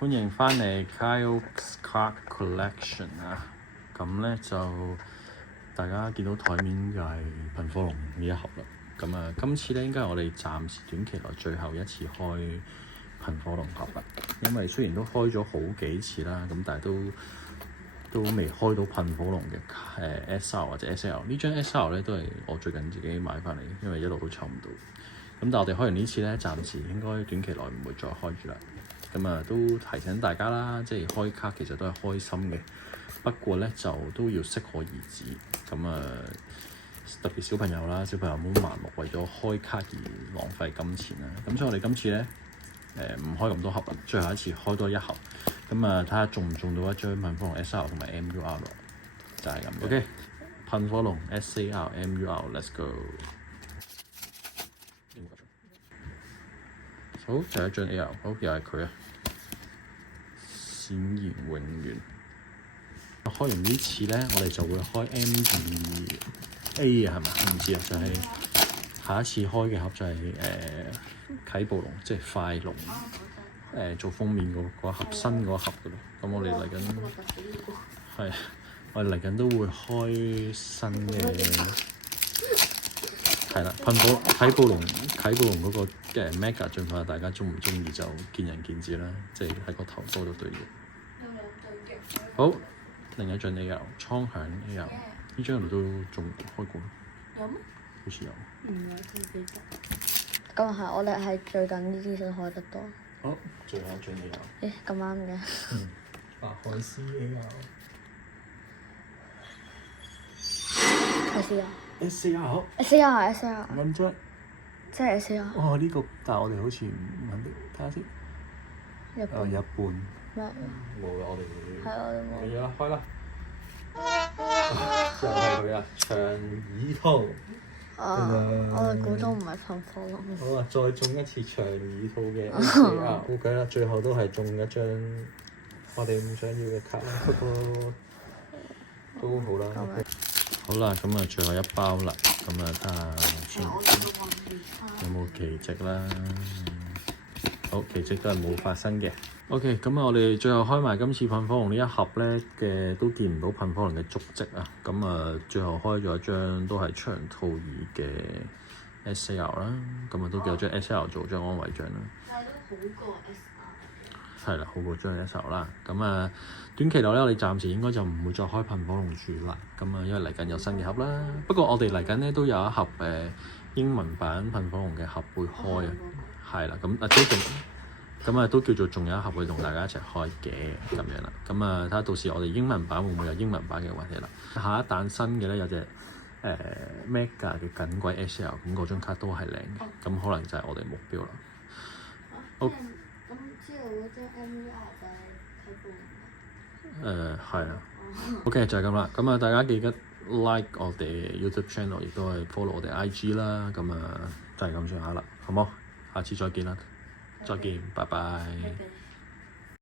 歡迎翻嚟 Kyle's Card Collection 啊！咁咧就大家見到台面就係噴火龍呢一盒啦。咁啊，今次咧應該係我哋暫時短期內最後一次開噴火龍盒啦。因為雖然都開咗好幾次啦，咁但係都未開到噴火龍嘅SR 或者 SL。呢張 SR 咧都係我最近自己買翻嚟，因為一路都抽唔到。咁但係我哋開完呢次咧，暫時應該短期內唔會再開住啦。咁啊，都提醒大家啦，即係開卡其實都係開心嘅，不過咧就都要適可而止。咁啊，特別小朋友啦，小朋友唔好盲目為咗開卡而浪費金錢啦。咁所以我哋今次咧唔開咁多盒啦，最後一次開多一盒。咁啊，睇下中唔中到一張噴火龍 SR 同埋 MUR 咯，就係咁。OK， 噴火龍 SAR MUR，Let's go。好，第一張 AR， 好，又係佢啊！閃現永遠。開完呢次咧，我哋就會開 M2A 啊，係咪？我唔知啊，就係、是、下一次開嘅盒就係、是、啟暴龍，即係快龍做封面嗰盒新嗰盒嘅咯。咁我哋嚟緊係，我哋嚟緊都會開新嘅。係啦，啟暴龍嗰個Mega 進化，大家鍾唔鍾意就見仁見智啦，即係喺個頭多咗對嘅。好，另一張 AR 蒼響 AR， 呢張都仲開過。有咩？好似有。咁啊係，我哋係最近呢啲先開得多。好，最後一張 AR。誒，咁啱嘅。白海獅 AR。係試啊。SAR。SAR。緊張。即係 SAR。哦，呢個，但係我哋好似唔肯定，睇下先。一半。一半。咩？冇啦，我哋。係我哋冇。嚟啦，開啦！又係佢啊，長耳兔。我哋估到唔係噴火龍。好啊，再中一次長耳兔嘅 SAR， 估計啦，最後都係中一張我哋唔想要嘅卡啦，不過都好啦。好啦，咁啊，最後一包啦，咁啊，睇下有冇奇蹟啦。好，奇蹟都係冇發生嘅。OK，咁啊，我哋最後開埋今次噴火龍呢一盒咧嘅，都見唔到噴火龍嘅足跡啊。咁啊，最後開咗一張都係長兔耳嘅 SL 啦。咁啊，都叫張 SL 做張安慰獎啦。但係都好過 SR。係啦，好過張 SL 啦。咁啊，短期內咧，我哋暫時應該就唔會再開噴火龍住啦。咁啊，因為嚟緊有新嘅盒啦。不過我哋嚟緊咧都有一盒英文版噴火龍嘅盒會開啊。係啦，咁啊都仲。咁啊，都叫做仲有一盒會同大家一齊開嘅咁樣啦。咁啊，睇下到時我哋英文版會唔會有英文版嘅話題啦。下一彈新嘅咧有隻Mega 嘅緊貴 SL， 咁嗰張卡都係靚嘅。咁可能就係我哋目標啦。好。咁之後嗰張 MUR 就係啟暴龍。係啊。OK 就係咁啦。咁啊，大家記得 like 我哋 YouTube channel， 亦都係 follow 我哋 IG 啦。咁啊，就係咁上下啦，好冇？下次再見啦。再見，拜拜。